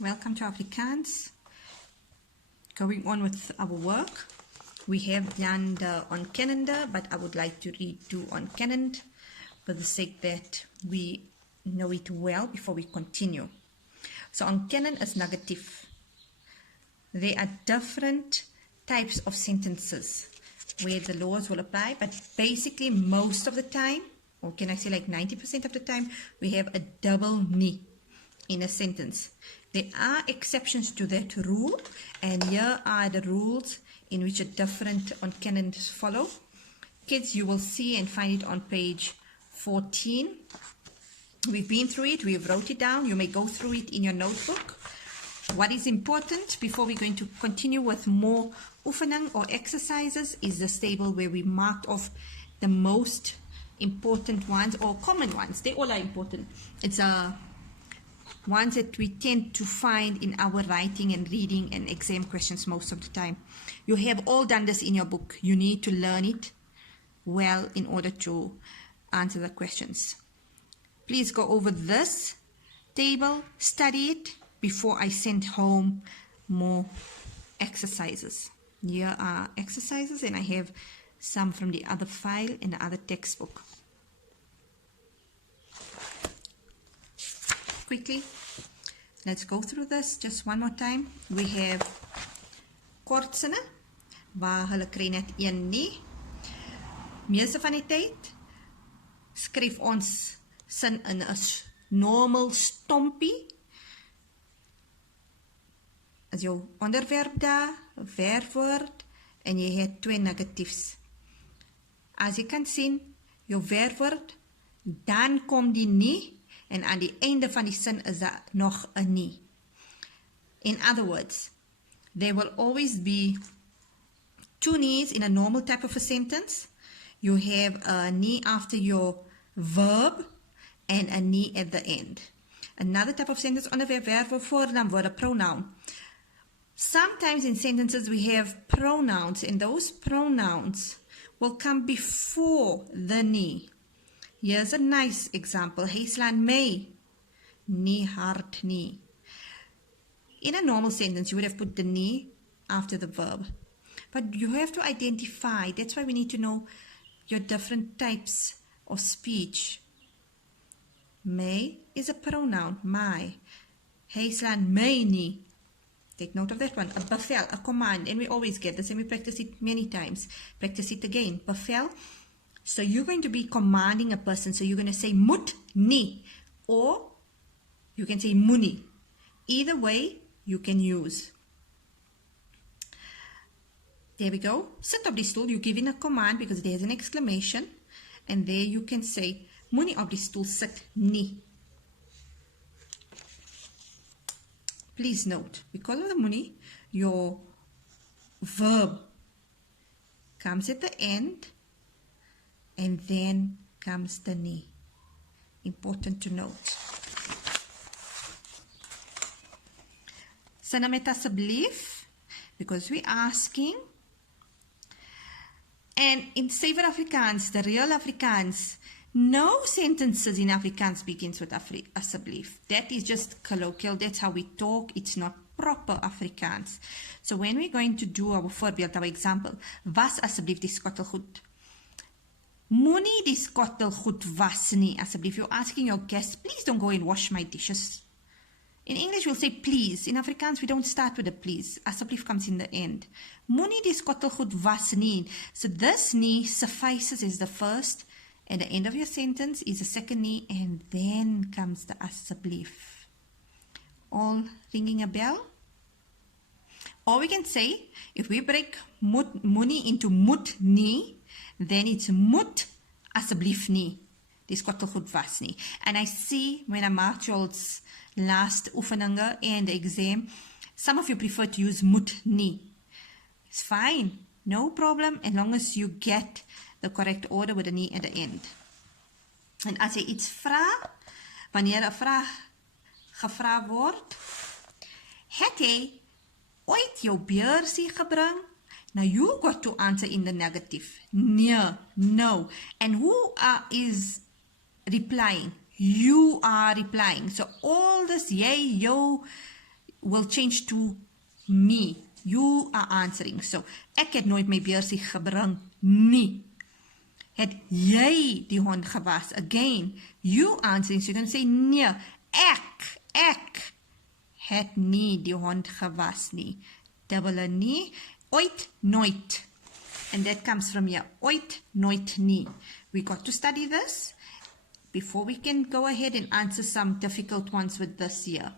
Welcome to Afrikaans. Going on with our work. We have done the Ontkenende, but I would like to redo Ontkennend for the sake that we know it well before we continue. So Ontkennen is negative. There are different types of sentences where the laws will apply, but basically most of the time, or can I say like 90% of the time, we have a double ni in a sentence. There are exceptions to that rule, and here are the rules in which a different Ontkennends follow. Kids, you will see and find it on page 14. We've been through it, we've wrote it down. You may go through it in your notebook. What is important before we're going to continue with more oefening or exercises is this table where we marked off the most important ones or common ones. They all are important. It's ones that we tend to find in our writing and reading and exam questions most of the time. You have all done this in your book. You need to learn it well in order to answer the questions. Please go over this table, study it before I send home more exercises. Here are exercises, and I have some from the other file in the other textbook. Quickly, let's go through this just one more time. We have kortsinne, waar hulle kry net een nie. Meeste van die tyd skryf ons sin in 'n normal stompie. As jou onderwerp daar, werkwoord, en jy het twee negatiefs. As jy kan sien, jou werkwoord, dan kom die nie, en aan die einde van die sin is daar nog 'n nie. In other words, there will always be two ne's in a normal type of a sentence. You have a ni after your verb and a ni at the end. Another type of sentence, onderwerp, werkwoord, voornaamwoord, a pronoun. Sometimes in sentences we have pronouns, and those pronouns will come before the ni. Here's a nice example. Hy slaan my, nie hard nie. In a normal sentence, you would have put the ni after the verb. But you have to identify. That's why we need to know your different types of speech. My is a pronoun, my. Hy slaan my nie. Take note of that one. A bevel, a command. And we always get this, and we practice it many times. Practice it again. Bevel. So you're going to be commanding a person. So you're going to say moet nie, or you can say moenie. Either way you can use. There we go. Sit op die stoel. You're giving a command because there's an exclamation. And there you can say moenie op die stoel sit nie. Please note, because of the moenie, your verb comes at the end, and then comes the nie. Important to note. Sinne met asseblief, because we're asking. And in Saver Afrikaans, the real Afrikaans, no sentences in Afrikaans begins with asseblief. That is just colloquial. That's how we talk. It's not proper Afrikaans. So when we're going to do our voorbeeld, our example, was asseblief die skottel goed? Moenie die skottel goed was nie, asseblief. You're asking your guest, please don't go and wash my dishes. In English, we'll say please. In Afrikaans, we don't start with a please. Asseblief comes in the end. Moenie die skottel goed was nie. So this nie suffices as the first, and the end of your sentence is the second nie, and then comes the asseblief. All ringing a bell? Or we can say, if we break moenie into moet nie, then it's moet asseblief nie. Die skottel goed was nie. And I see when I marked y'all's last oefeninge and the exam, some of you prefer to use moet nie. It's fine. No problem, as long as you get the correct order with a nie at the end. En as jy iets vra, wanneer 'n vraag gevra word, het jy ooit jou beursie gebring? Now you got to answer in the negative. No. And who is replying? You are replying. So all this, jy, jou, will change to me. You are answering. So, ek het nooit my beursie gebring nie. Het jy die hond gewas? Again, you answering. So you're going to say nee. Ek het nie die hond gewas nie. Dubbele nie. Ooit, nooit. And that comes from here. Ooit, nooit nie. We got to study this before we can go ahead and answer some difficult ones with this here.